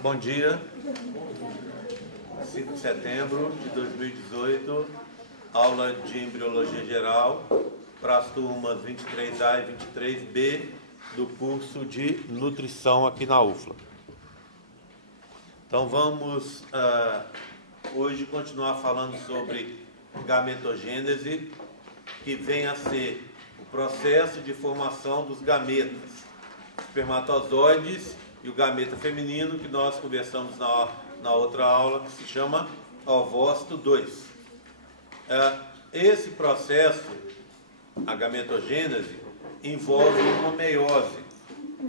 Bom dia, 5 de setembro de 2018, aula de Embriologia Geral para as turmas 23A e 23B do curso de Nutrição aqui na UFLA. Então vamos hoje continuar falando sobre gametogênese, que vem a ser o processo de formação dos gametas, espermatozoides e o gameta feminino, que nós conversamos na outra aula, que se chama ovócito 2. Esse processo, a gametogênese, envolve uma meiose.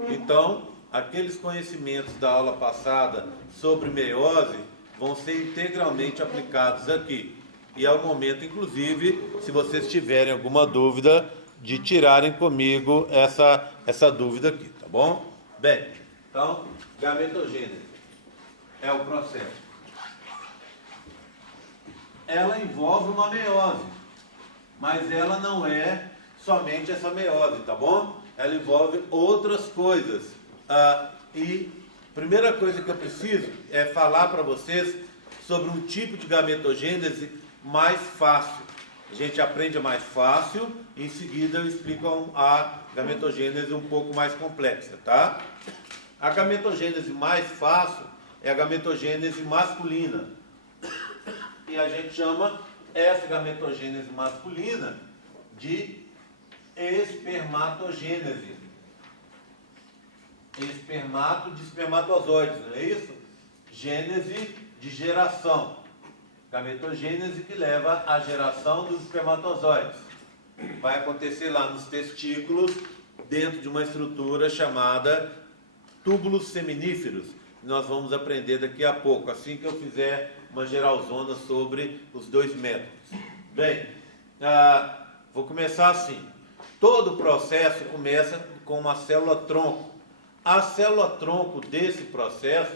Então, aqueles conhecimentos da aula passada sobre meiose vão ser integralmente aplicados aqui. E é o momento, inclusive, se vocês tiverem alguma dúvida, de tirarem comigo essa dúvida aqui, tá bom? Bem, então, gametogênese é o processo. Ela envolve uma meiose, mas ela não é somente essa meiose, tá bom? Ela envolve outras coisas. E a primeira coisa que eu preciso é falar para vocês sobre um tipo de gametogênese mais fácil. A gente aprende a mais fácil e em seguida eu explico a gametogênese um pouco mais complexa, tá? A gametogênese mais fácil é a gametogênese masculina. E a gente chama essa gametogênese masculina de espermatogênese. Espermato de espermatozoides, não é isso? Gênese de geração. Gametogênese que leva à geração dos espermatozoides. Vai acontecer lá nos testículos, dentro de uma estrutura chamada túbulos seminíferos. Nós vamos aprender daqui a pouco, assim que eu fizer uma geralzona sobre os dois métodos. Bem, vou começar assim. Todo o processo começa com uma célula-tronco. A célula-tronco desse processo,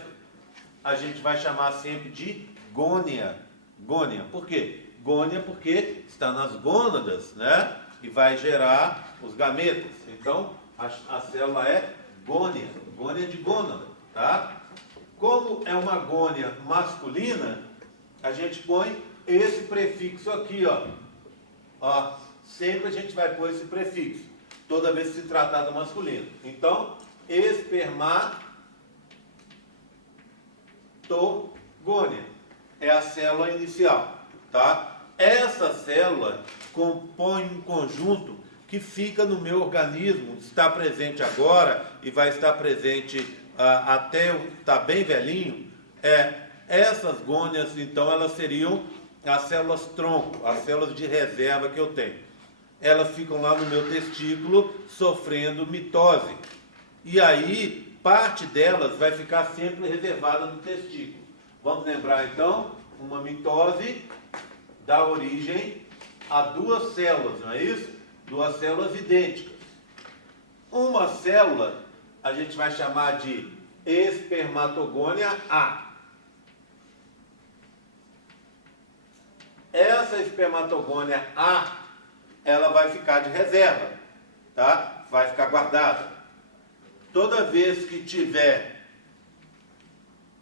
a gente vai chamar sempre de gônia. Gônia, por quê? Gônia porque está nas gônadas, né? E vai gerar os gametas. Então, a célula é gônia, gônia de gônada, tá? Como é uma gônia masculina, a gente põe esse prefixo aqui, ó. Sempre a gente vai pôr esse prefixo, toda vez que se tratar do masculino. Então, espermatogônia é a célula inicial, tá? Essa célula compõe um conjunto que fica no meu organismo, está presente agora e vai estar presente até eu estar bem velhinho. Essas gônias, então, elas seriam as células tronco, as células de reserva que eu tenho. Elas ficam lá no meu testículo sofrendo mitose. E aí, parte delas vai ficar sempre reservada no testículo. Vamos lembrar, então, uma mitose dá origem a duas células, não é isso? Duas células idênticas. Uma célula a gente vai chamar de espermatogônia A. Essa espermatogônia A, ela vai ficar de reserva, tá? Vai ficar guardada. Toda vez que tiver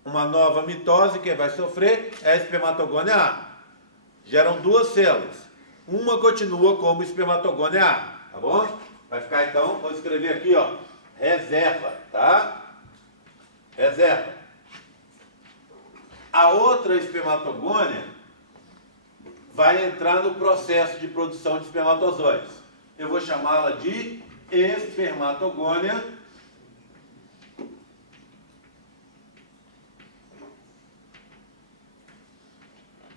uma nova mitose, quem vai sofrer é a espermatogônia A. Geram duas células. Uma continua como espermatogônia A, tá bom? Vai ficar então, vou escrever aqui, ó, reserva, tá? Reserva. A outra espermatogônia vai entrar no processo de produção de espermatozoides. Eu vou chamá-la de espermatogônia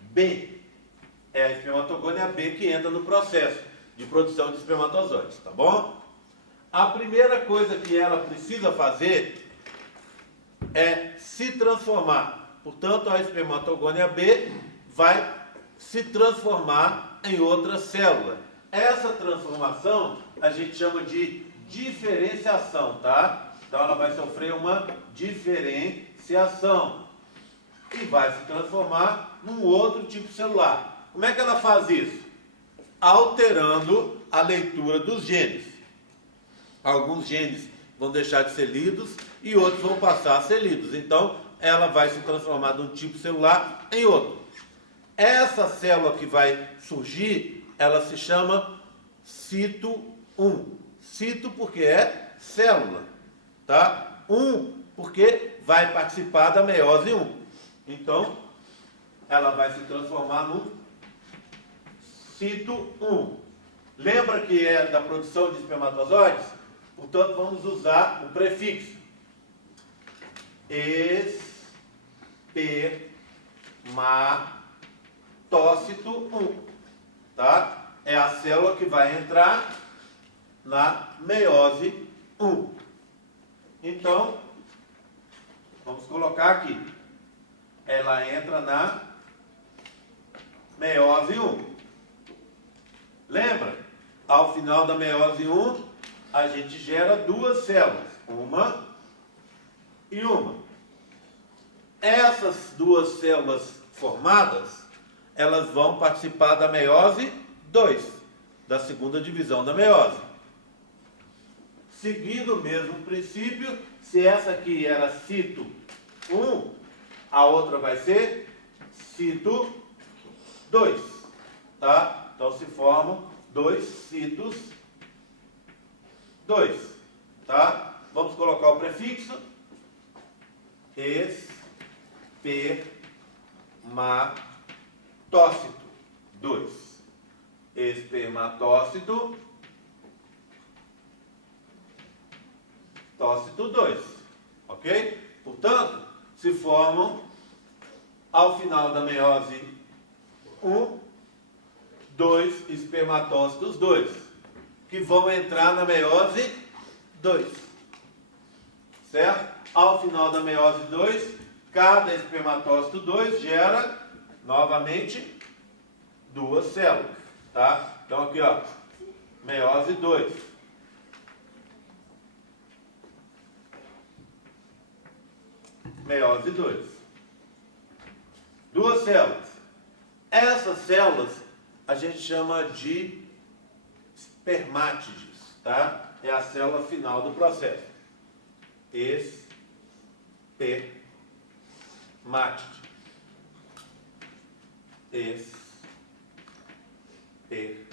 B. É a espermatogônia B que entra no processo de produção de espermatozoides, tá bom? A primeira coisa que ela precisa fazer é se transformar. Portanto, a espermatogônia B vai se transformar em outra célula. Essa transformação a gente chama de diferenciação, tá? Então ela vai sofrer uma diferenciação e vai se transformar num outro tipo celular. Como é que ela faz isso? Alterando a leitura dos genes. Alguns genes vão deixar de ser lidos e outros vão passar a ser lidos. Então, ela vai se transformar de um tipo celular em outro. Essa célula que vai surgir, ela se chama cito 1. Cito porque é célula, tá? 1 porque vai participar da meiose 1. Então, ela vai se transformar no cito 1. Lembra que é da produção de espermatozoides? Portanto, vamos usar o prefixo espermatócito 1, tá? É a célula que vai entrar na meiose 1. Então, vamos colocar aqui. Ela entra na meiose 1. Lembra? Ao final da meiose 1, a gente gera duas células. Uma e uma. Essas duas células formadas, elas vão participar da meiose 2, da segunda divisão da meiose. Seguindo o mesmo princípio, se essa aqui era cito 1, a outra vai ser cito 2, tá? Então se formam dois citos 2, tá? Vamos colocar o prefixo espermatócito 2. Espermatócito 2, ok? Portanto, se formam ao final da meiose 1, 2 espermatócitos 2, que vão entrar na meiose 2, certo? Ao final da meiose 2, cada espermatócito 2 gera, novamente, duas células, tá? Então aqui, ó, meiose 2. Meiose 2. Duas células. Essas células a gente chama de espermátides, tá? É a célula final do processo. Espermátide. Espermátide.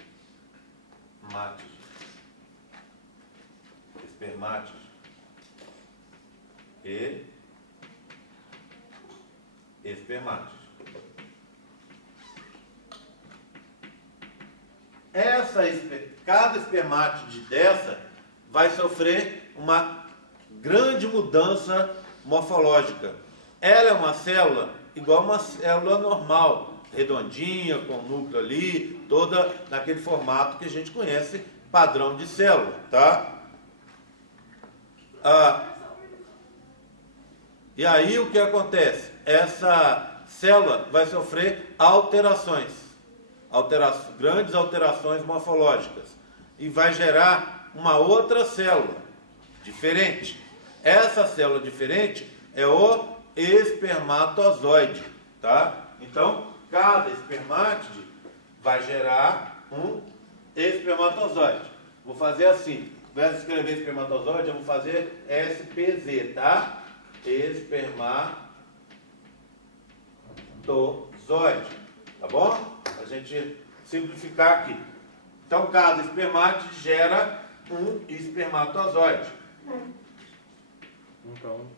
Espermátide. Cada espermátide dessa vai sofrer uma grande mudança morfológica. Ela é uma célula igual uma célula normal, redondinha, com o núcleo ali, toda naquele formato que a gente conhece, padrão de célula, tá? E aí o que acontece? Essa célula vai sofrer grandes alterações morfológicas, e vai gerar uma outra célula diferente. Essa célula diferente é o espermatozoide, tá? Então, cada espermátide vai gerar um espermatozoide. Vou fazer assim, ao invés de escrever espermatozoide, eu vou fazer SPZ, tá? Espermatozoide, tá bom? A gente simplificar aqui. Então, cada espermátide gera um espermatozoide. 1 para 1.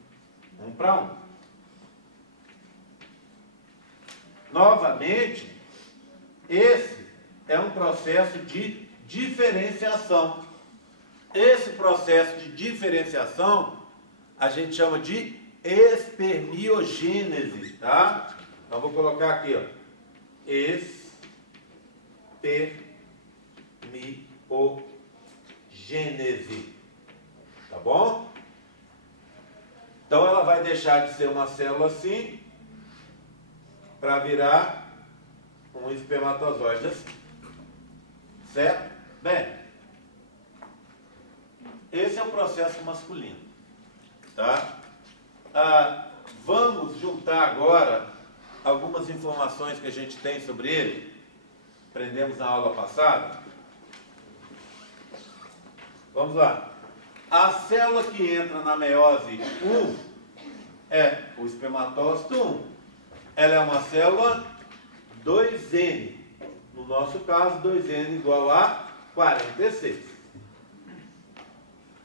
1 para 1. Novamente, esse é um processo de diferenciação. Esse processo de diferenciação a gente chama de espermiogênese, tá? Então, vou colocar aqui, ó. Espermiogênese. Tá bom? Então, ela vai deixar de ser uma célula assim para virar um espermatozoide assim. Certo? Bem, esse é o processo masculino. Tá? Vamos juntar agora algumas informações que a gente tem sobre ele. Aprendemos na aula passada. Vamos lá. A célula que entra na meiose 1, é o espermatócito 1. Ela é uma célula 2N. No nosso caso, 2N igual a 46.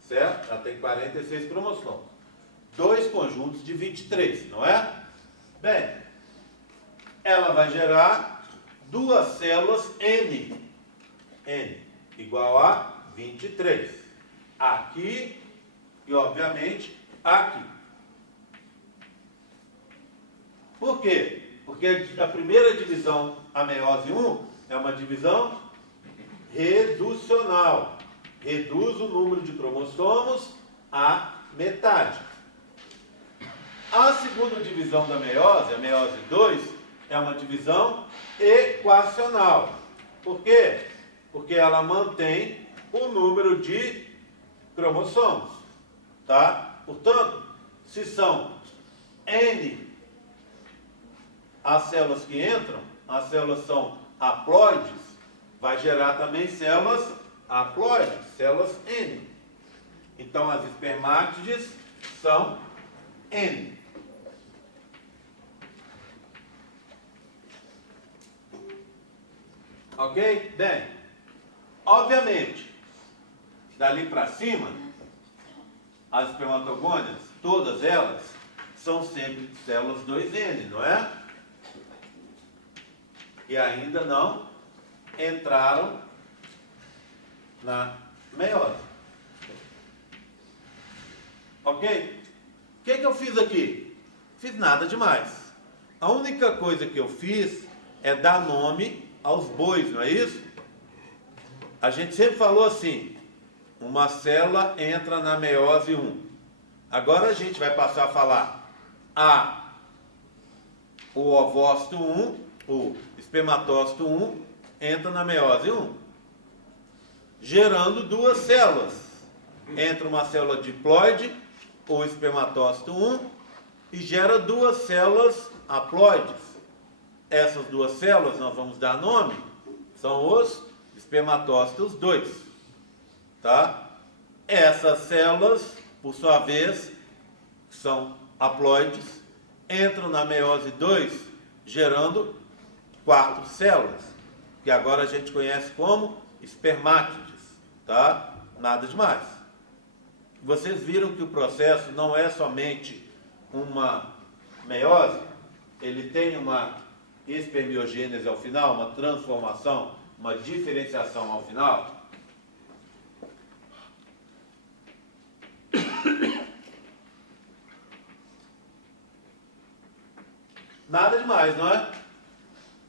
Certo? Ela tem 46 cromossomos. 2 conjuntos de 23, não é? Bem, ela vai gerar 2 células N. N igual a 23. Aqui e, obviamente, aqui. Por quê? Porque a primeira divisão, a meiose 1, é uma divisão reducional. Reduz o número de cromossomos à metade. A segunda divisão da meiose, a meiose 2, é uma divisão equacional. Por quê? Porque ela mantém o número de cromossomos. Tá? Portanto, se são N as células que entram, as células são haploides, vai gerar também células haploides, células N. Então, as espermátides são N. Ok? Bem, obviamente, dali para cima, as espermatogônias, todas elas, são sempre células 2N, não é? E ainda não entraram na meiose. Ok? O que eu fiz aqui? Fiz nada demais. A única coisa que eu fiz é dar nome aos bois, não é isso? A gente sempre falou assim, uma célula entra na meiose 1. Agora a gente vai passar a falar o ovócito 1, o espermatócito 1, entra na meiose 1, gerando 2 células. Entra uma célula diploide, o espermatócito 1, e gera 2 células haploides. Essas 2 células nós vamos dar nome, são os espermatócitos 2. Tá? Essas células, por sua vez, são haploides, entram na meiose 2, gerando 4 células, que agora a gente conhece como espermátides, tá? Nada demais. Vocês viram que o processo não é somente uma meiose, ele tem uma espermiogênese ao final, uma transformação, uma diferenciação ao final. Nada demais, não é?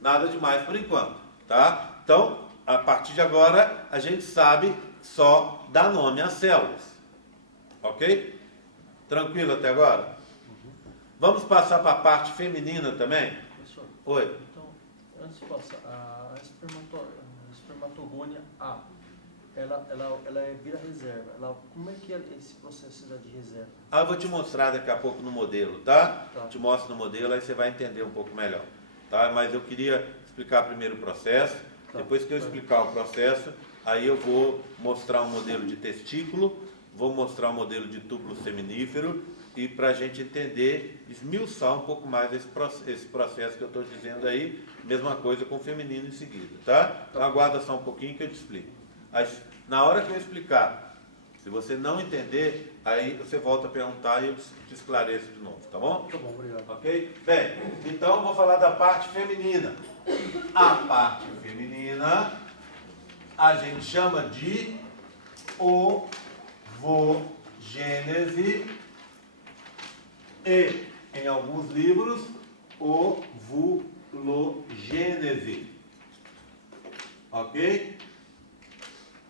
Nada demais por enquanto, tá? Então, a partir de agora, a gente sabe só dar nome às células. Ok? Tranquilo até agora? Vamos passar para a parte feminina também? Professor, Oi. então, antes de passar, a espermatogônia A, ela vira reserva. Como é que é esse processo de reserva? Eu vou te mostrar daqui a pouco no modelo, tá? Tá. Te mostro no modelo, aí você vai entender um pouco melhor. Tá? Mas eu queria explicar primeiro o processo. Tá. Depois que eu explicar o processo, aí eu vou mostrar um modelo de testículo, vou mostrar um modelo de túbulo seminífero, e para a gente entender, esmiuçar um pouco mais esse processo que eu estou dizendo aí, mesma coisa com o feminino em seguida, tá? Então aguarda só um pouquinho que eu te explico. Aí, na hora que eu explicar, se você não entender, aí você volta a perguntar e eu te esclareço de novo, tá bom? Tá bom, obrigado. Ok? Bem, então eu vou falar da parte feminina. A parte feminina a gente chama de ovogênese e, em alguns livros, ovulogênese. Ok?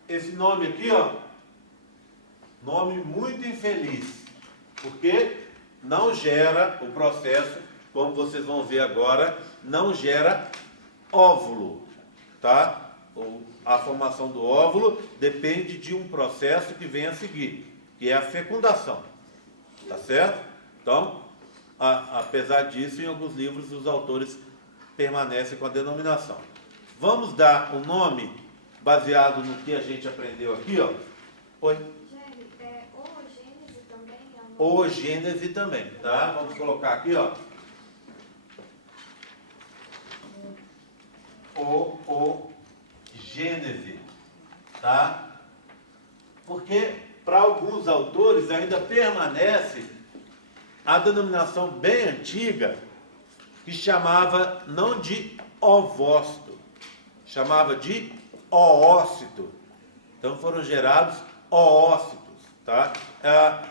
Esse nome aqui, ó, nome muito infeliz, porque não gera o processo, como vocês vão ver agora, não gera óvulo, tá? A formação do óvulo depende de um processo que vem a seguir, que é a fecundação, tá certo? Então, apesar disso, em alguns livros os autores permanecem com a denominação. Vamos dar um nome baseado no que a gente aprendeu aqui, ó. Oi. Jerry, ovogênese também é o nome oogênese também, tá? Vamos colocar aqui, ó. Oogênese, tá? Porque para alguns autores ainda permanece a denominação bem antiga que chamava não de ovócito, chamava de oócito. Então foram gerados oócitos, tá?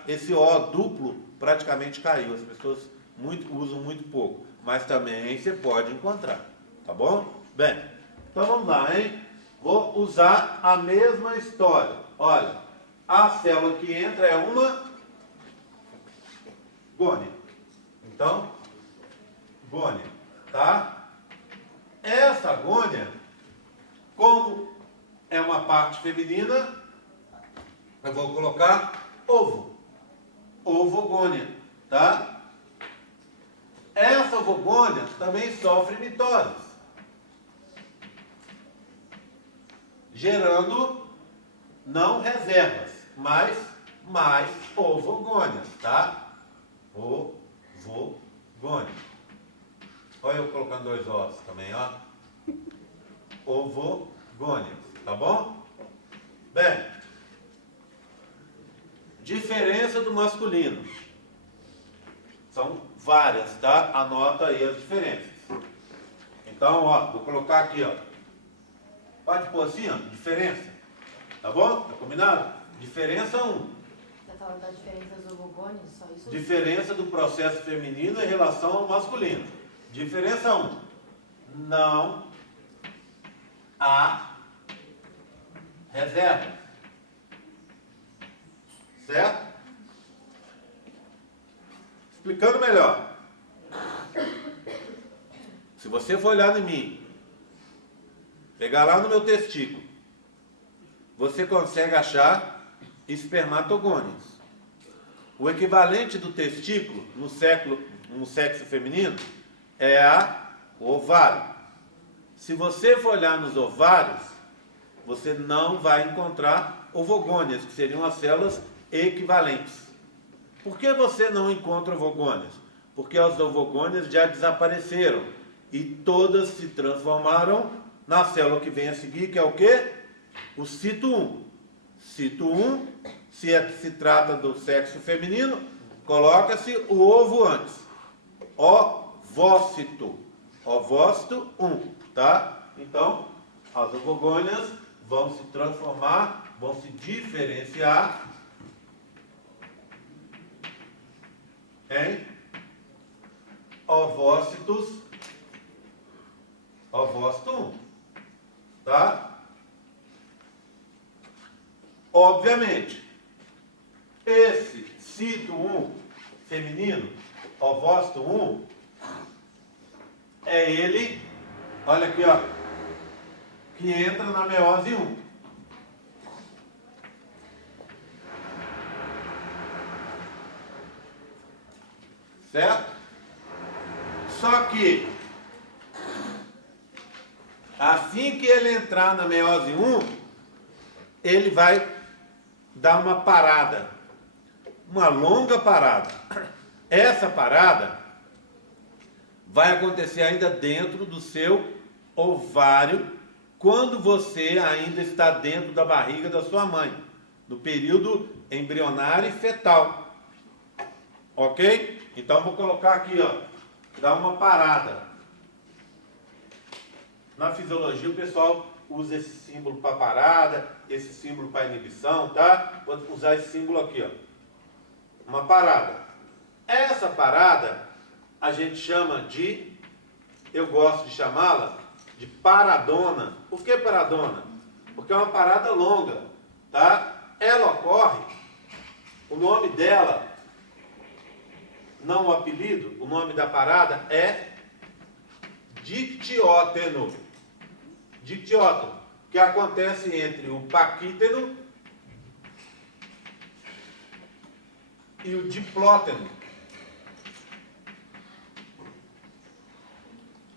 Esse O duplo praticamente caiu, as pessoas usam muito pouco, mas também você pode encontrar, tá bom? Bem, então vamos lá, hein? Vou usar a mesma história. Olha, a célula que entra é uma gônia. Então, gônia, tá? Essa gônia, como é uma parte feminina, eu vou colocar ovo. Ovogônia, tá? Essa ovogônia também sofre mitose, gerando não reservas, mas mais ovogônias, tá? Ovogônia. Olha eu colocando 2 ossos também, ó. Ovogônias, tá bom? Bem, diferença do masculino. São várias, tá? Anota aí as diferenças. Então, ó, vou colocar aqui, ó. Pode pôr assim, ó, diferença. Tá bom? Tá combinado? Diferença 1. Você falando da diferença dos ovogônios, só isso? Diferença do processo feminino em relação ao masculino. Diferença 1. Não há reserva. Certo? Explicando melhor. Se você for olhar em mim, pegar lá no meu testículo, você consegue achar espermatogônios. O equivalente do testículo no sexo feminino é o ovário. Se você for olhar nos ovários, você não vai encontrar ovogônias, que seriam as células equivalentes. Por que você não encontra ovogônias? Porque as ovogônias já desapareceram e todas se transformaram na célula que vem a seguir, que é o quê? O cito 1. Cito 1, se trata do sexo feminino, coloca-se o ovo antes. Ovócito. Ovócito 1, tá? Então, as ovogônias vão se transformar, vão se diferenciar em ovócitos, ovócito 1, tá? Obviamente, esse cito 1 feminino, ovócito 1, é ele, olha aqui, ó, que entra na meiose 1. Certo? Só que, assim que ele entrar na meiose 1, ele vai dar uma parada, uma longa parada. Essa parada vai acontecer ainda dentro do seu ovário, quando você ainda está dentro da barriga da sua mãe, no período embrionário e fetal. Ok? Então vou colocar aqui, ó, dar uma parada. Na fisiologia o pessoal usa esse símbolo para parada, esse símbolo para inibição, tá? Vou usar esse símbolo aqui, ó. Uma parada. Essa parada a gente chama de, eu gosto de chamá-la de paradona. Por que paradona? Porque é uma parada longa, tá? Ela ocorre, o nome dela, não o apelido, o nome da parada é dictióteno. Dictióteno, que acontece entre o paquíteno e o diplóteno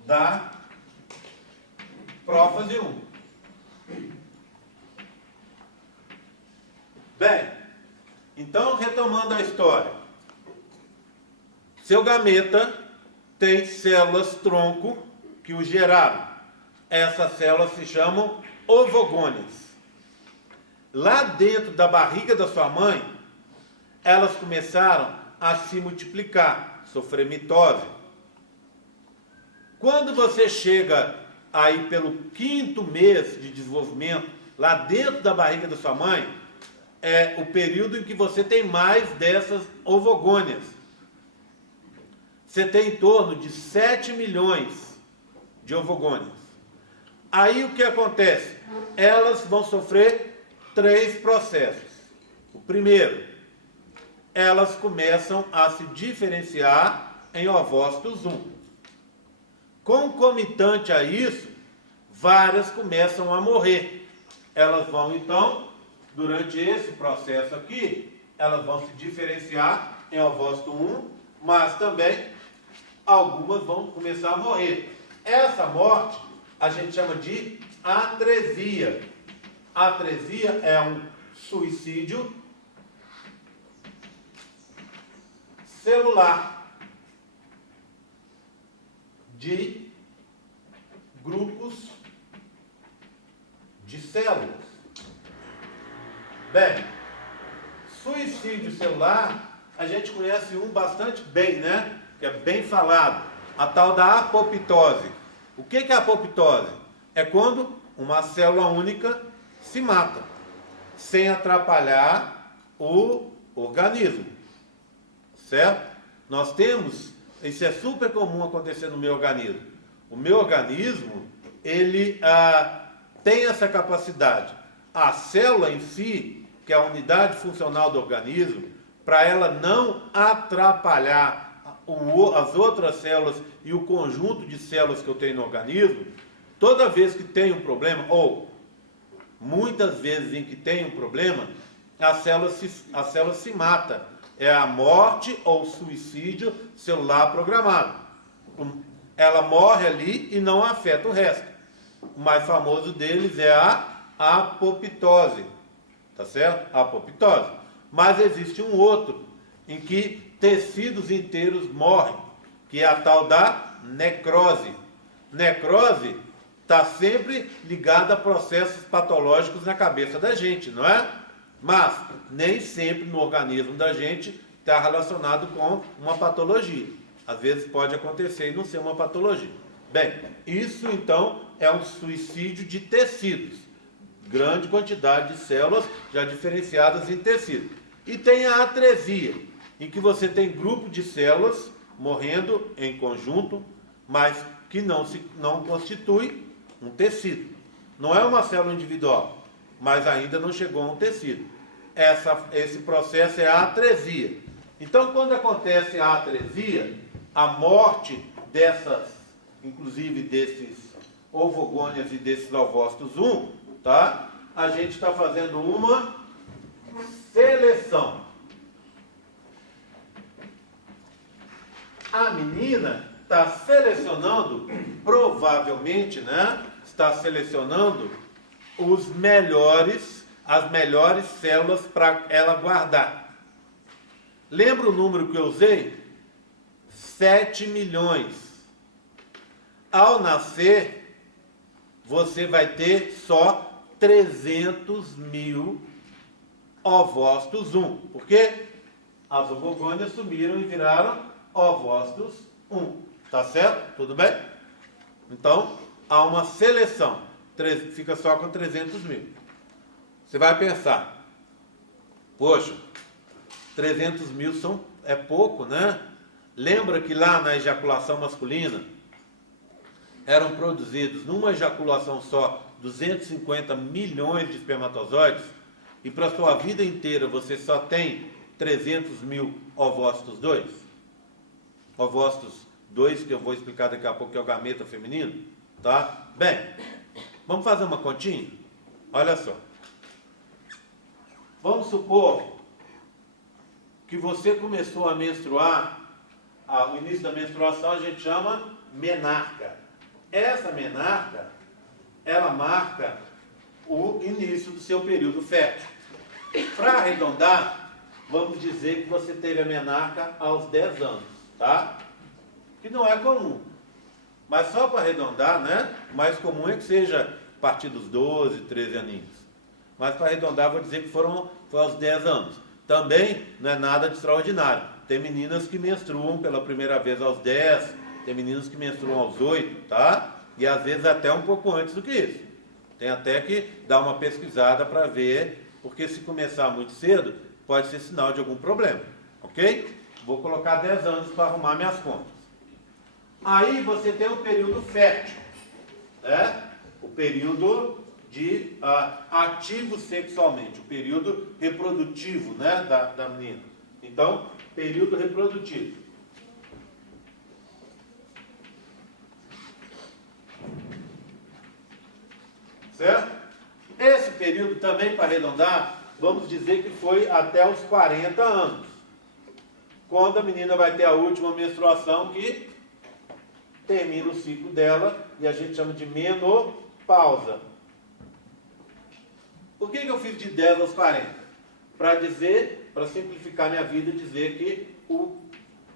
da prófase 1. Bem, então retomando a história, Seu gameta tem células tronco que o geraram. Essas células se chamam ovogônias. Lá dentro da barriga da sua mãe, elas começaram a se multiplicar, sofrer mitose. Quando você chega aí pelo 5º mês de desenvolvimento, lá dentro da barriga da sua mãe, é o período em que você tem mais dessas ovogônias. Você tem em torno de 7 milhões de ovogônias. Aí o que acontece? Elas vão sofrer 3 processos. O primeiro, elas começam a se diferenciar em ovócitos 1. Concomitante a isso, várias começam a morrer. Elas vão então, durante esse processo aqui, elas vão se diferenciar em ovócito 1, mas também algumas vão começar a morrer. Essa morte a gente chama de atresia. Atresia é um suicídio celular de grupos de células. Bem, suicídio celular, a gente conhece um bastante bem, né? Que é bem falado, a tal da apoptose. O que é a apoptose? É quando uma célula única se mata, sem atrapalhar o organismo, certo? Nós temos, isso é super comum acontecer no meu organismo. O meu organismo, ele tem essa capacidade. A célula em si, que é a unidade funcional do organismo, para ela não atrapalhar as outras células e o conjunto de células que eu tenho no organismo, toda vez que tem um problema, ou muitas vezes em que tem um problema, a célula se mata. É a morte ou suicídio celular programado. Ela morre ali e não afeta o resto. O mais famoso deles é a apoptose. Tá certo? A apoptose. Mas existe um outro em que tecidos inteiros morrem, que é a tal da necrose. Necrose está sempre ligada a processos patológicos na cabeça da gente, não é? Mas nem sempre no organismo da gente está relacionado com uma patologia. Às vezes pode acontecer e não ser uma patologia. Bem, isso então é um suicídio de tecidos. Grande quantidade de células já diferenciadas em tecido. E tem a atresia, em que você tem grupo de células morrendo em conjunto, mas que não constitui um tecido. Não é uma célula individual, mas ainda não chegou a um tecido. Esse processo é a atresia. Então, quando acontece a atresia, a morte dessas, inclusive desses ovogônias e desses ovócitos 1, tá? A gente está fazendo uma seleção. A menina está selecionando, provavelmente, né? Está selecionando as melhores células para ela guardar. Lembra o número que eu usei? 7 milhões. Ao nascer, você vai ter só 300 mil ovócitos 1. Por quê? As ovogônias sumiram e viraram ovócitos 1. Tá certo? Tudo bem? Então, há uma seleção. Fica só com 300 mil. Você vai pensar, poxa, 300 mil é pouco, né? Lembra que lá na ejaculação masculina eram produzidos, numa ejaculação só, 250 milhões de espermatozoides, e para a sua vida inteira você só tem 300 mil ovócitos 2? Ovócitos 2, que eu vou explicar daqui a pouco, que é o gameta feminino, tá? Bem, vamos fazer uma continha? Olha só. Vamos supor que você começou a menstruar, o início da menstruação a gente chama menarca. Essa menarca, ela marca o início do seu período fértil. Para arredondar, vamos dizer que você teve a menarca aos 10 anos. tá? Que não é comum. Mas só para arredondar, né? O mais comum é que seja a partir dos 12, 13 aninhos. Mas para arredondar, vou dizer que foi aos 10 anos. Também não é nada de extraordinário. Tem meninas que menstruam pela primeira vez aos 10, tem meninas que menstruam aos 8, tá? E às vezes até um pouco antes do que isso. Tem até que dar uma pesquisada para ver, porque se começar muito cedo, pode ser sinal de algum problema, ok? Vou colocar 10 anos para arrumar minhas contas. Aí você tem o período fértil, né? O período de ativo sexualmente, o período reprodutivo, né, da menina. Então, período reprodutivo. Certo? Esse período também, para arredondar, vamos dizer que foi até os 40 anos. Quando a menina vai ter a última menstruação, que termina o ciclo dela, e a gente chama de menopausa. Por que eu fiz de 10 aos 40? Para dizer, para simplificar minha vida, dizer que o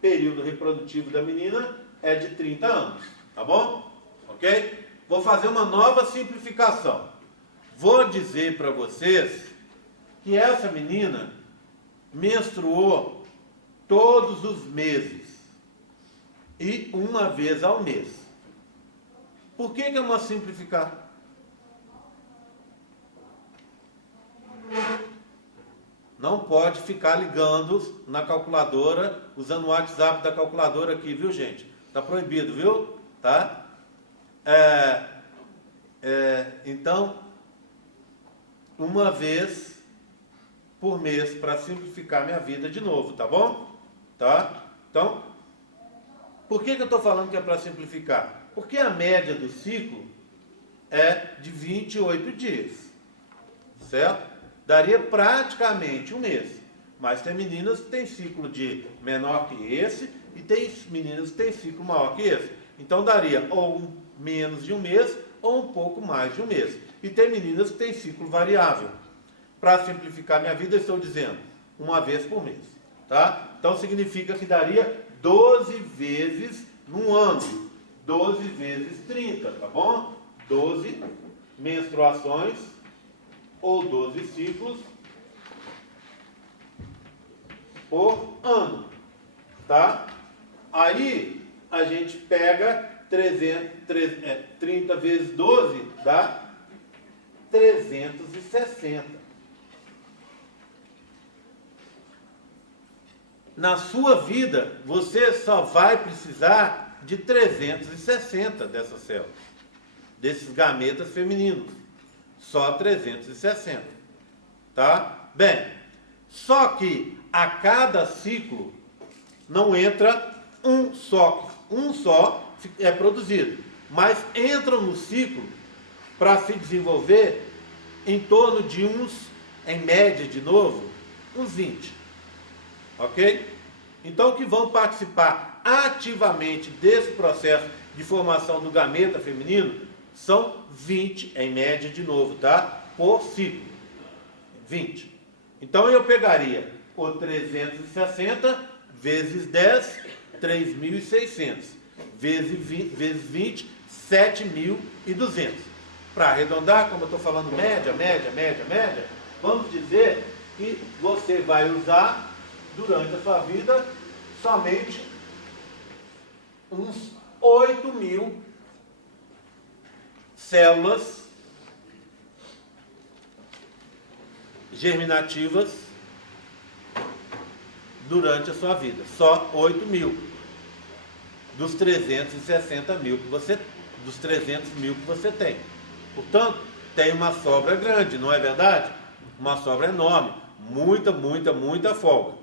período reprodutivo da menina é de 30 anos. Tá bom? Ok? Vou fazer uma nova simplificação. Vou dizer para vocês que essa menina menstruou todos os meses e uma vez ao mês. Por que é uma simplificar? Não pode ficar ligando na calculadora, usando o WhatsApp da calculadora aqui, viu, gente? Está proibido, viu? Tá? Então, uma vez por mês, para simplificar minha vida de novo, tá bom? Tá? Então, por que eu estou falando que é para simplificar? Porque a média do ciclo é de 28 dias, certo? Daria praticamente um mês. Mas tem meninas que têm ciclo de menor que esse e tem meninas que têm ciclo maior que esse. Então daria ou menos de um mês ou um pouco mais de um mês. E tem meninas que têm ciclo variável. Para simplificar minha vida, estou dizendo uma vez por mês. Tá? Então significa que daria 12 vezes num ano. 12 vezes 30, tá bom? 12 menstruações ou 12 ciclos por ano, tá? Aí a gente pega 30 vezes 12 dá 360. Na sua vida, você só vai precisar de 360 dessas células, desses gametas femininos. Só 360, tá? Bem, só que a cada ciclo não entra um só é produzido, mas entram no ciclo para se desenvolver em torno de em média de novo, uns 20, ok? Então que vão participar ativamente desse processo de formação do gameta feminino são 20 em média de novo, tá? Por ciclo. 20. Então eu pegaria o 360 vezes 10, 3.600. Vezes 20, 7.200. Para arredondar, como eu estou falando média, vamos dizer que você vai usar durante a sua vida somente uns 8.000 células germinativas durante a sua vida. Só 8.000 dos 360.000 que você, dos 300.000 que você tem. Portanto, tem uma sobra grande, não é verdade? Uma sobra enorme, muita folga,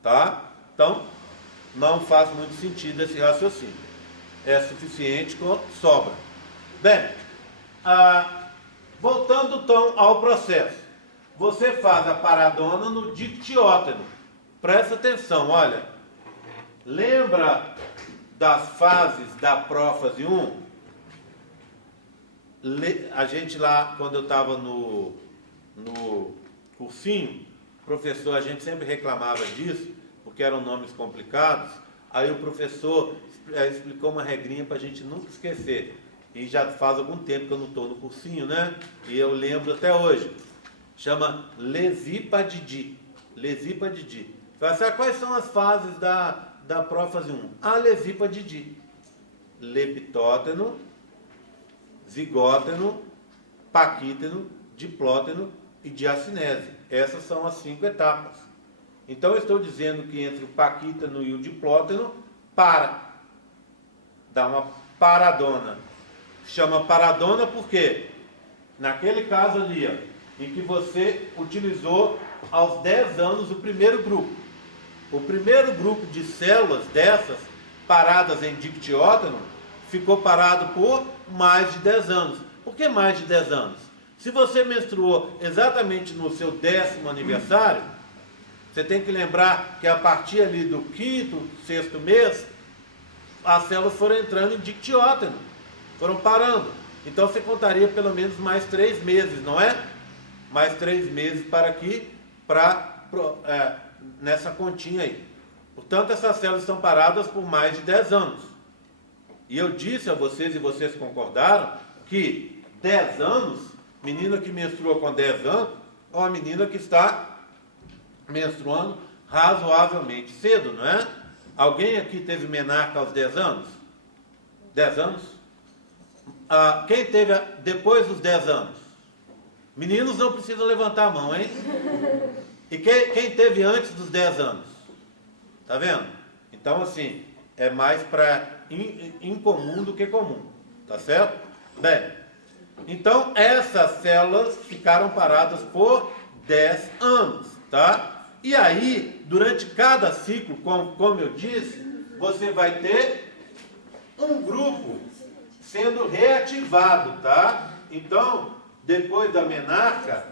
tá? Então, não faz muito sentido esse raciocínio. É suficiente com sobra. Bem, voltando então ao processo. Você faz a paradona no dictióteno. Presta atenção, olha. Lembra das fases da prófase 1? A gente lá, quando eu estava no cursinho, professor, a gente sempre reclamava disso, porque eram nomes complicados. Aí o professor explicou uma regrinha para a gente nunca esquecer. E já faz algum tempo que eu não estou no cursinho, né? E eu lembro até hoje. Chama Lesipadidi. Lesipadidi. Quais são as fases da prófase 1? A Lesipadidi. Leptóteno, zigóteno, paquíteno, diplóteno e diacinese. Essas são as 5 etapas. Então, eu estou dizendo que entre o paquíteno e o diplóteno, dá uma paradona. Chama paradona porque, naquele caso ali, ó, em que você utilizou aos 10 anos o primeiro grupo. O primeiro grupo de células dessas, paradas em dictióteno, ficou parado por mais de 10 anos. Por que mais de 10 anos? Se você menstruou exatamente no seu 10º aniversário, você tem que lembrar que a partir ali do 5º, 6º mês, as células foram entrando em dictióteno, foram parando. Então você contaria pelo menos mais 3 meses, não é? Mais 3 meses nessa continha aí. Portanto, essas células estão paradas por mais de 10 anos. E eu disse a vocês, e vocês concordaram, que 10 anos, menina que menstrua com 10 anos, é uma menina que está menstruando razoavelmente cedo, não é? Alguém aqui teve menarca aos 10 anos? 10 anos? Quem teve depois dos 10 anos? Meninos não precisam levantar a mão, hein? E quem teve antes dos 10 anos? Tá vendo? Então, assim, é mais para incomum do que comum. Tá certo? Bem, então essas células ficaram paradas por 10 anos, tá? E aí, durante cada ciclo, como eu disse, você vai ter um grupo sendo reativado, tá? Então, depois da menarca,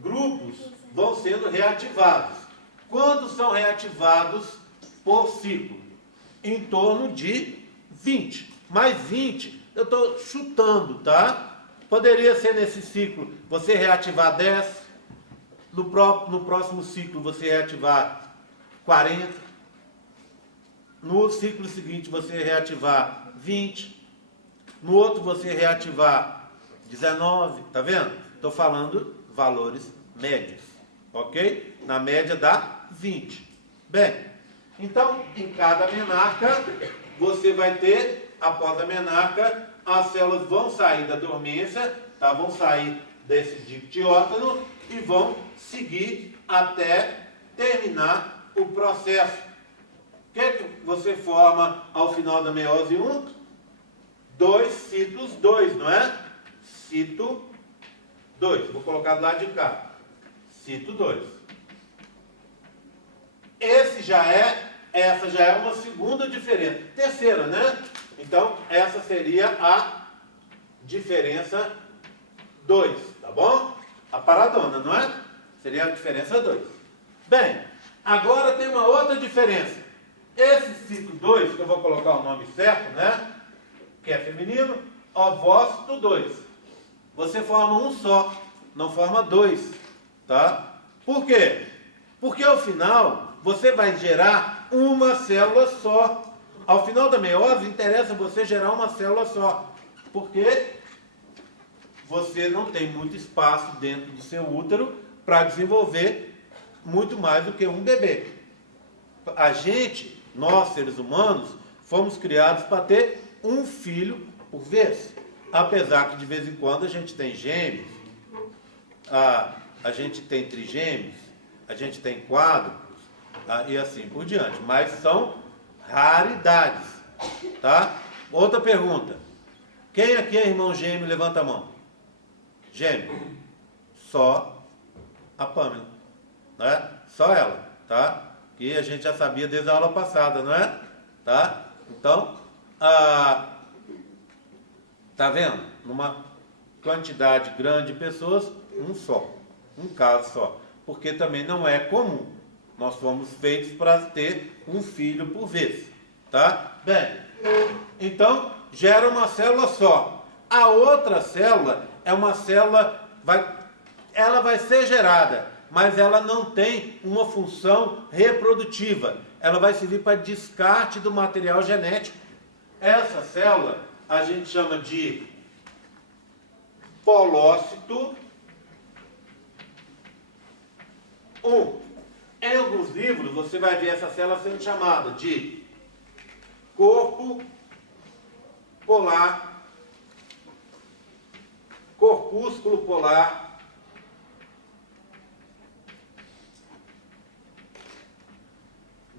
grupos vão sendo reativados. Quantos são reativados por ciclo? Em torno de 20. Mais 20, eu estou chutando, tá? Poderia ser nesse ciclo você reativar 10, no próximo ciclo você reativar 40, no ciclo seguinte você reativar 20, no outro você reativar 19, tá vendo? Estou falando valores médios, ok? Na média dá 20. Bem, então em cada menarca você vai ter, após a menarca, as células vão sair da dormência, tá? Vão sair desse dictióteno e vão seguir até terminar o processo. O que você forma ao final da meiose 1? 2 ciclos 2, não é? Cito 2. Vou colocar do lado de cá. Cito 2. Essa já é uma segunda diferença. Terceira, né? Então, essa seria a diferença 2, tá bom? A paradona, não é? Seria a diferença 2. Bem, agora tem uma outra diferença. Esse ciclo 2, que eu vou colocar o nome certo, né? Que é feminino, ovócito 2. Você forma um só, não forma 2, tá? Por quê? Porque ao final você vai gerar uma célula só. Ao final da meiose, interessa você gerar uma célula só. Porque você não tem muito espaço dentro do seu útero para desenvolver muito mais do que um bebê. Nós seres humanos, fomos criados para ter um filho por vez. Apesar que de vez em quando a gente tem gêmeos, a gente tem trigêmeos, a gente tem quádruplos, e assim por diante. Mas são raridades, tá? Outra pergunta. Quem aqui é irmão gêmeo? Levanta a mão. Gêmeo. Só a Pâmela, né? Só ela, tá? Que a gente já sabia desde a aula passada, não é? Tá? Então, tá vendo? Numa quantidade grande de pessoas, um caso só. Porque também não é comum. Nós fomos feitos para ter um filho por vez, tá? Bem, então gera uma célula só. A outra célula é uma célula, ela vai ser gerada, mas ela não tem uma função reprodutiva. Ela vai servir para descarte do material genético. Essa célula a gente chama de polócito 1. Em alguns livros você vai ver essa célula sendo chamada de corpo polar, corpúsculo polar,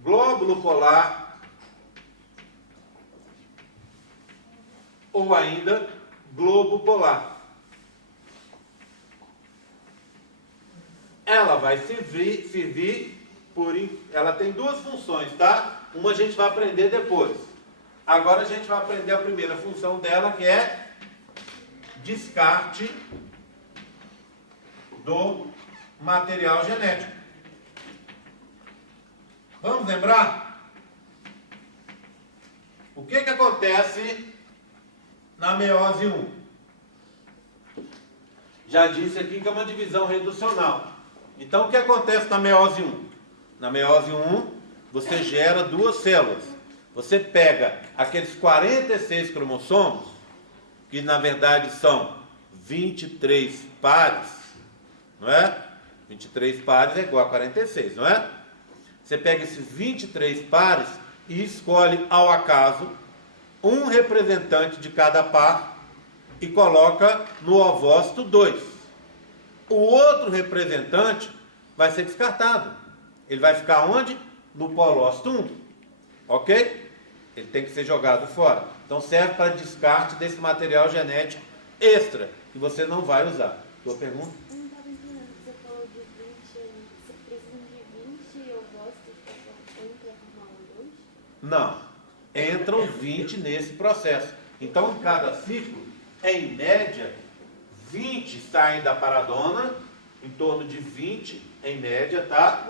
glóbulo polar ou ainda globo polar. Ela vai servir ela tem duas funções, tá? Uma a gente vai aprender depois. Agora a gente vai aprender a primeira função dela, que é descarte do material genético. Vamos lembrar? O que acontece na meiose 1? Já disse aqui que é uma divisão reducional. Então, o que acontece na meiose 1? Na meiose 1, você gera duas células. Você pega aqueles 46 cromossomos, que na verdade são 23 pares, não é? 23 pares é igual a 46, não é? Você pega esses 23 pares e escolhe ao acaso um representante de cada par e coloca no ovócito 2. O outro representante vai ser descartado. Ele vai ficar onde? No polócito 1. Ok? Ele tem que ser jogado fora. Então serve para descarte desse material genético extra, que você não vai usar. Sua pergunta? Eu não estava entendendo. Você falou de 20, você precisa de 20 ovócitos para formar um 2? Não. Entram 20 nesse processo. Então, em cada ciclo, em média, 20 saem da paradona, em torno de 20 em média, tá?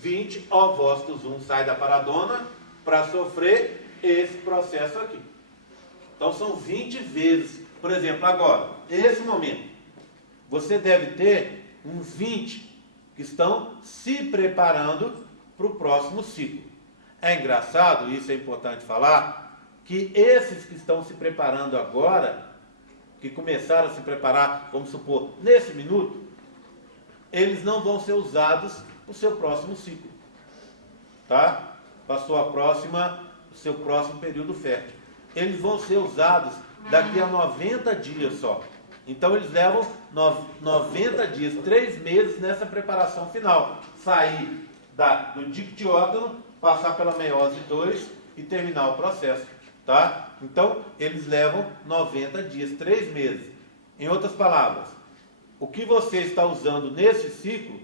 20 ovócitos 1 sai da paradona para sofrer esse processo aqui. Então são 20 vezes. Por exemplo, agora, nesse momento, você deve ter uns 20 que estão se preparando para o próximo ciclo. É engraçado, isso é importante falar, que esses que estão se preparando agora, que começaram a se preparar, vamos supor, nesse minuto, eles não vão ser usados no seu próximo ciclo, tá? Para o seu próximo período fértil. Eles vão ser usados daqui a 90 dias só. Então eles levam 90 dias, 3 meses nessa preparação final. Sair do dictiótono, passar pela meiose 2 e terminar o processo, tá? Então eles levam 90 dias, 3 meses. Em outras palavras, o que você está usando nesse ciclo,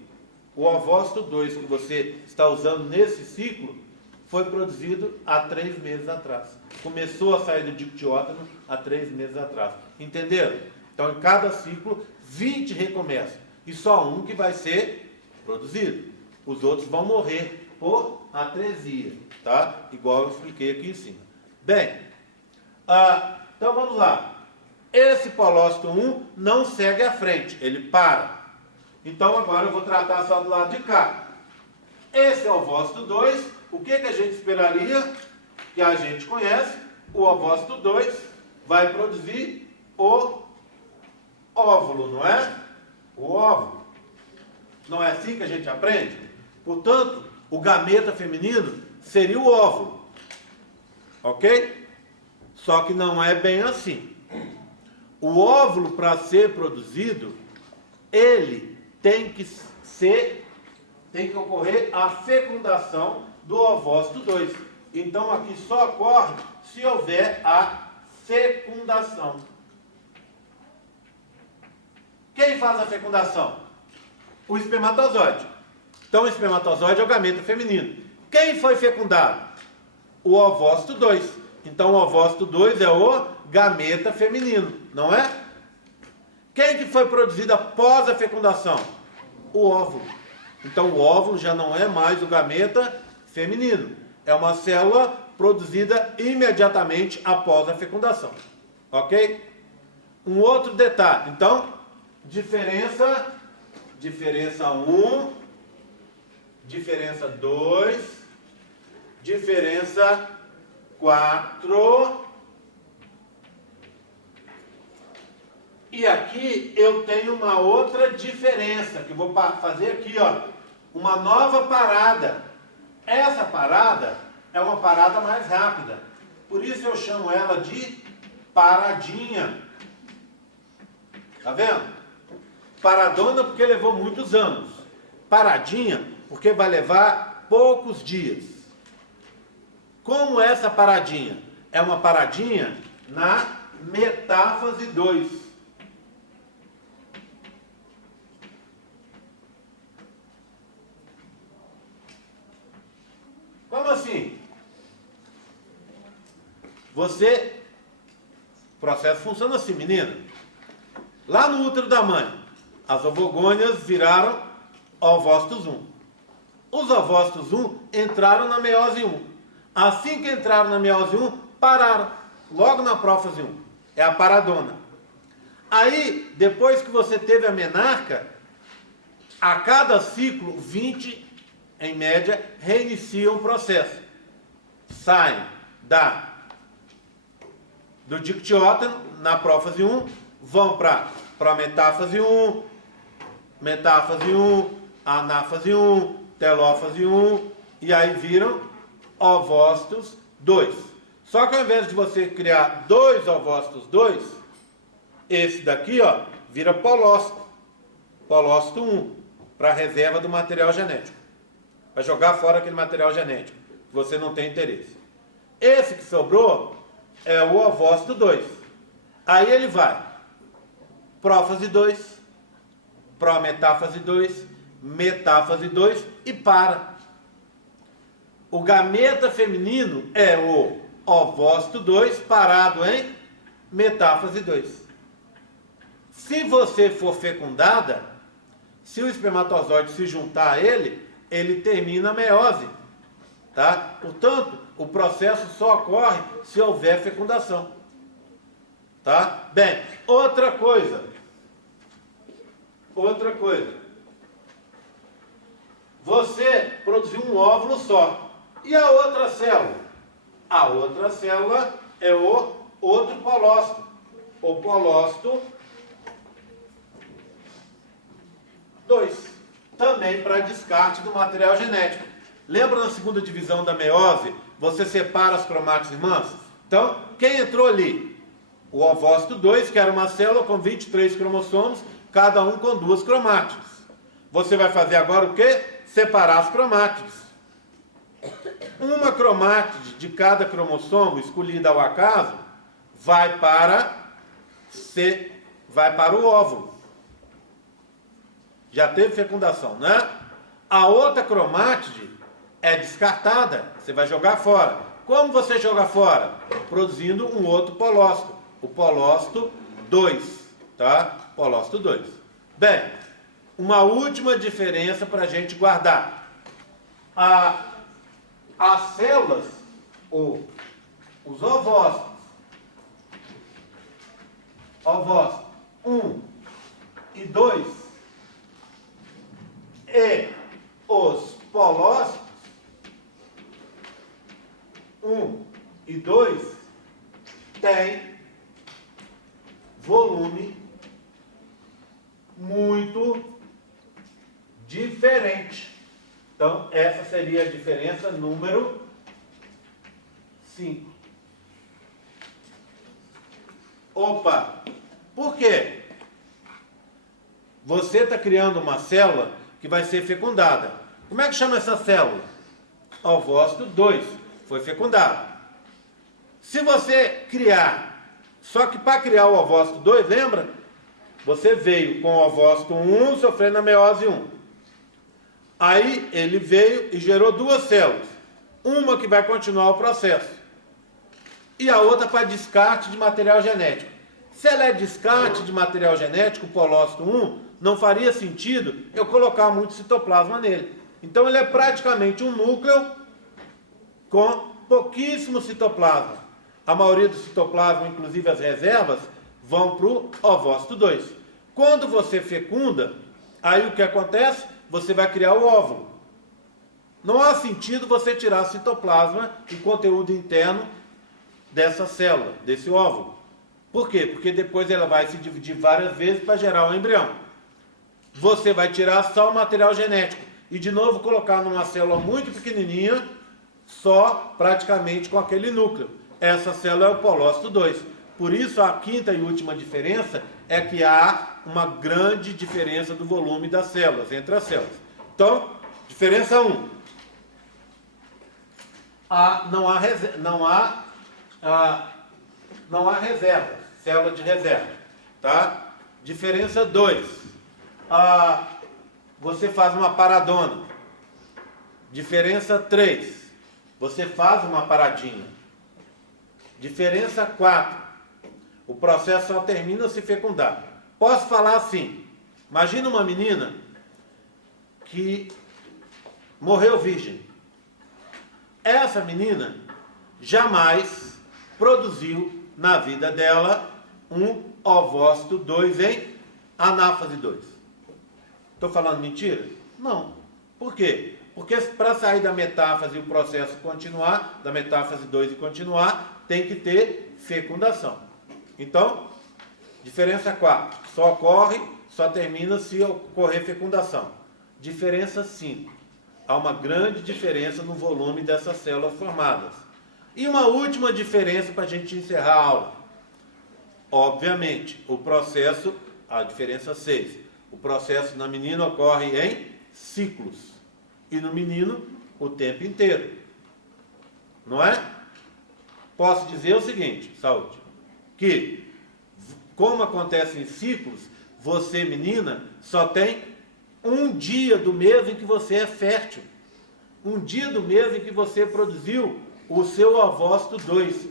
o ovócito 2 que você está usando nesse ciclo, foi produzido há 3 meses atrás. Começou a sair do dictiótono há 3 meses atrás. Entenderam? Então, em cada ciclo, 20 recomeçam. E só um que vai ser produzido. Os outros vão morrer por atresia, tá? Igual eu expliquei aqui em cima. Bem, então vamos lá. Esse polócito 1 não segue à frente, ele para. Então agora eu vou tratar só do lado de cá. Esse é o ovócito 2. O que a gente esperaria? Que a gente conhece. O ovócito 2 vai produzir o óvulo, não é? O óvulo. Não é assim que a gente aprende? Portanto, o gameta feminino seria o óvulo. Ok? Só que não é bem assim. O óvulo, para ser produzido, ele tem que ocorrer a fecundação do ovócito 2. Então aqui só ocorre se houver a fecundação. Quem faz a fecundação? O espermatozoide. Então o espermatozoide é o gameta feminino. Quem foi fecundado? O ovócito 2. Então o ovócito 2 é o gameta feminino, não é? Quem que foi produzido após a fecundação? O óvulo. Então o óvulo já não é mais o gameta feminino. É uma célula produzida imediatamente após a fecundação. Ok? Um outro detalhe. Então, diferença diferença 1, diferença 2, diferença 4. E aqui eu tenho uma outra diferença, que eu vou fazer aqui, ó, uma nova parada. Essa parada é uma parada mais rápida. Por isso eu chamo ela de paradinha. Tá vendo? Paradona porque levou muitos anos. Paradinha porque vai levar poucos dias. Como essa paradinha? É uma paradinha na metáfase 2. Como assim? O processo funciona assim, menina. Lá no útero da mãe, as ovogônias viraram ovócitos 1. Os ovócitos 1 entraram na meiose 1. Assim que entraram na meiose 1, pararam. Logo na prófase 1. É a paradona. Aí, depois que você teve a menarca, a cada ciclo, 20, em média, reiniciam o processo. Saem do dictiótano, na prófase 1, vão para a metáfase 1, anáfase 1, telófase 1, e aí viram ovócitos 2. Só que ao invés de você criar 2 ovócitos 2, esse daqui, ó, vira polócito 1, para a reserva do material genético. Vai jogar fora aquele material genético, que você não tem interesse. Esse que sobrou é o ovócito 2. Aí ele vai prófase 2, prometáfase 2, metáfase 2 e para. O gameta feminino é o ovócito 2 parado em metáfase 2. Se você for fecundada, se o espermatozoide se juntar a ele, ele termina a meiose. Tá? Portanto, o processo só ocorre se houver fecundação. Tá? Bem, outra coisa. Você produziu um óvulo só. E a outra célula? A outra célula é o outro polócito. O polócito 2. Também para descarte do material genético. Lembra na segunda divisão da meiose? Você separa as cromátides irmãs? Então, quem entrou ali? O ovócito 2, que era uma célula com 23 cromossomos, cada um com 2 cromátides. Você vai fazer agora o quê? Separar as cromátides. Uma cromátide de cada cromossomo, escolhida ao acaso, vai para o óvulo. Já teve fecundação, né? A outra cromátide é descartada, você vai jogar fora. Como você joga fora? Produzindo um outro polócito, o polócito 2, tá? Polócito 2. Bem, uma última diferença para a gente guardar. As células, ou os ovócitos, 1 e 2, e os polócitos 1 e 2 têm volume muito diferente. Então, essa seria a diferença número 5. Opa! Por quê? Você está criando uma célula que vai ser fecundada. Como é que chama essa célula? Ovócito 2. Foi fecundado. Se você criar, só que para criar o ovócito 2, lembra? Você veio com o ovócito 1 sofrendo a meiose 1. Aí ele veio e gerou 2 células. Uma que vai continuar o processo. E a outra para descarte de material genético. Se ela é descarte de material genético, o polócito 1, não faria sentido eu colocar muito citoplasma nele. Então ele é praticamente um núcleo com pouquíssimo citoplasma. A maioria do citoplasma, inclusive as reservas, vão para o ovócito 2. Quando você fecunda, Aí o que acontece? Você vai criar o óvulo. Não há sentido você tirar citoplasma e conteúdo interno dessa célula, desse óvulo. Por quê? Porque depois ela vai se dividir várias vezes para gerar um embrião. Você vai tirar só o material genético e de novo colocar numa célula muito pequenininha, só praticamente com aquele núcleo. Essa célula é o polócito 2. Por isso a quinta e última diferença é que há uma grande diferença do volume das células, entre as células. Então, diferença 1. Não há reserva, célula de reserva, tá? Diferença 2, você faz uma paradona. Diferença 3, você faz uma paradinha. Diferença 4, o processo só termina se fecundar. Posso falar assim, imagina uma menina que morreu virgem. Essa menina jamais produziu na vida dela um ovócito 2 em anáfase 2. Estou falando mentira? Não. Por quê? Porque para sair da metáfase e o processo continuar, da metáfase 2 e continuar, tem que ter fecundação. Então, diferença 4. Só termina se ocorrer fecundação. Diferença 5. Há uma grande diferença no volume dessas células formadas. E uma última diferença para a gente encerrar a aula. Obviamente, o processo, a diferença 6, o processo na menina ocorre em ciclos. E no menino, o tempo inteiro. Não é? Posso dizer o seguinte, saúde, que como acontece em ciclos, você, menina, só tem um dia do mês em que você é fértil. Um dia do mês em que você produziu o seu ovócito 2.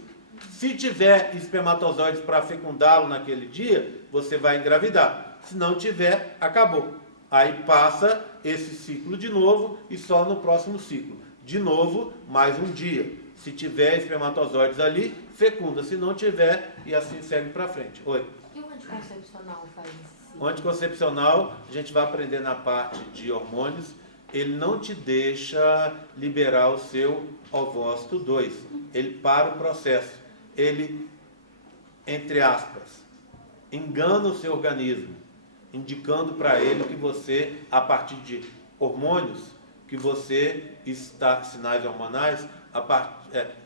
Se tiver espermatozoides para fecundá-lo naquele dia, você vai engravidar. Se não tiver, acabou. Aí passa esse ciclo de novo e só no próximo ciclo. De novo, mais um dia. Se tiver espermatozoides ali, fecunda. Se não tiver, e assim segue para frente. Oi. E o anticoncepcional faz isso? O anticoncepcional, a gente vai aprender na parte de hormônios, ele não te deixa liberar o seu ovócito 2. Ele para o processo. Ele, entre aspas, engana o seu organismo, indicando para ele que você, a partir de hormônios, que você está, sinais hormonais,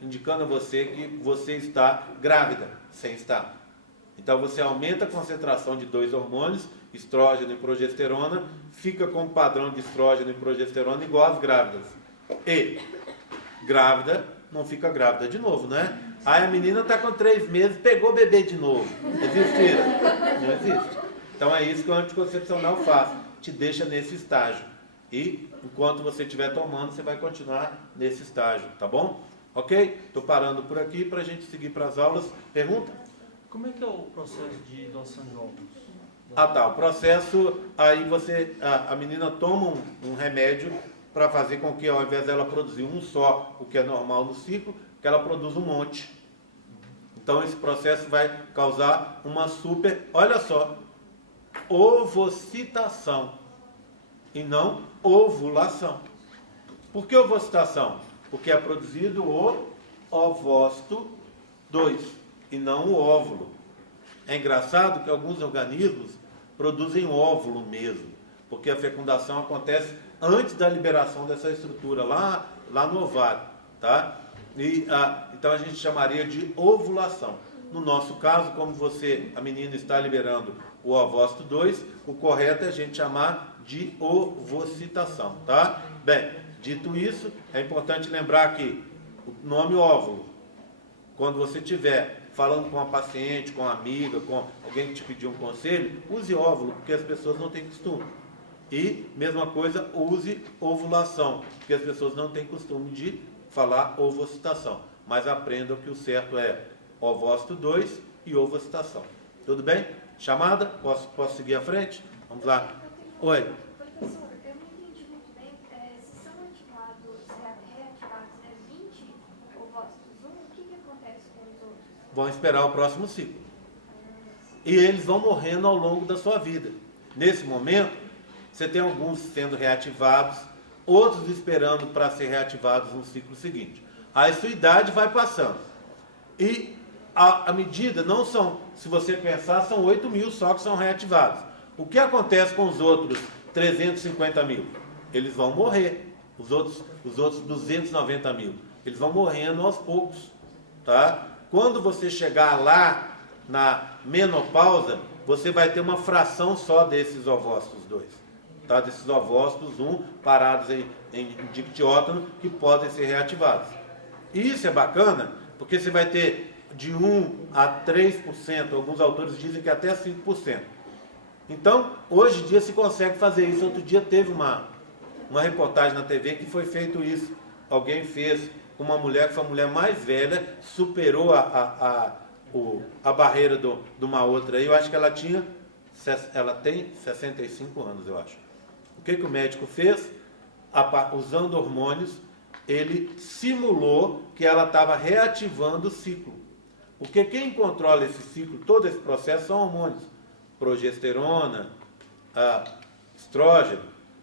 indicando a você que você está grávida, sem estar. Então você aumenta a concentração de 2 hormônios, estrógeno e progesterona, fica com o padrão de estrógeno e progesterona igual às grávidas. E grávida não fica grávida de novo, né? Aí a menina está com 3 meses, pegou o bebê de novo. Existe isso? Não existe. Então é isso que o anticoncepcional faz, te deixa nesse estágio. E enquanto você estiver tomando, você vai continuar nesse estágio, tá bom? Ok? Estou parando por aqui para a gente seguir para as aulas. Pergunta? Como é que é o processo de doação de óvulos? Ah tá, o processo, aí a menina toma um remédio para fazer com que ao invés dela produzir um só, o que é normal no ciclo, que ela produza um monte. Então esse processo vai causar uma olha só, ovocitação e não ovulação. Por que ovocitação? Porque é produzido o ovócito 2 e não o óvulo. É engraçado que alguns organismos produzem óvulo mesmo, porque a fecundação acontece antes da liberação dessa estrutura, lá no ovário, tá? Então a gente chamaria de ovulação. No nosso caso, como a menina está liberando o ovócito 2, o correto é a gente chamar de ovocitação, tá? Bem, dito isso, é importante lembrar que o nome óvulo, quando você tiver falando com uma paciente, com uma amiga, com alguém que te pediu um conselho, use óvulo, porque as pessoas não têm costume. E, mesma coisa, use ovulação, porque as pessoas não têm costume de falar ovocitação. Mas aprendam que o certo é ovócito 2 e ovocitação. Tudo bem? Chamada? Posso seguir à frente? Vamos lá. Oi. Professor, eu não entendi muito bem. Se são reativados 20 ovócitos 1, o que acontece com os outros? Vão esperar o próximo ciclo. E eles vão morrendo ao longo da sua vida. Nesse momento, você tem alguns sendo reativados, outros esperando para ser reativados no ciclo seguinte. Aí sua idade vai passando. E a medida não são, se você pensar, são 8 mil só que são reativados. O que acontece com os outros 350 mil? Eles vão morrer. Os outros 290 mil. Eles vão morrendo aos poucos. Tá? Quando você chegar lá na menopausa, você vai ter uma fração só desses ovócitos 2. Tá? Desses ovócitos 1 parados em dictiótono que podem ser reativados. E isso é bacana, porque você vai ter de 1 a 3%, alguns autores dizem que até 5%. Então, hoje em dia se consegue fazer isso. Outro dia teve uma reportagem na TV que foi feito isso. Alguém fez com uma mulher que foi a mulher mais velha, superou a barreira de uma outra aí. Eu acho que ela tem 65 anos, eu acho. O que o médico fez? Usando hormônios, ele simulou que ela estava reativando o ciclo. Porque quem controla esse ciclo, todo esse processo, são hormônios. Progesterona, estrógeno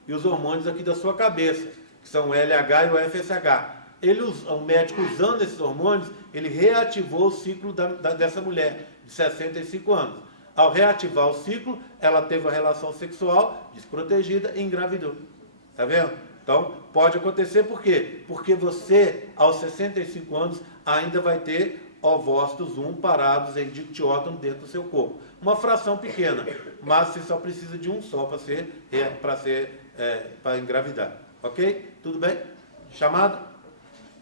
e os hormônios aqui da sua cabeça, que são o LH e o FSH. O médico, usando esses hormônios, ele reativou o ciclo dessa mulher de 65 anos. Ao reativar o ciclo, ela teve uma relação sexual desprotegida e engravidou. Tá vendo? Então, pode acontecer por quê? Porque você, aos 65 anos, ainda vai ter ovócitos 1 parados em dictiótono dentro do seu corpo. Uma fração pequena, mas você só precisa de um só para engravidar. Ok? Tudo bem? Chamada?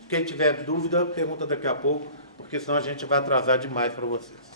Quem tiver dúvida, pergunta daqui a pouco, porque senão a gente vai atrasar demais para vocês.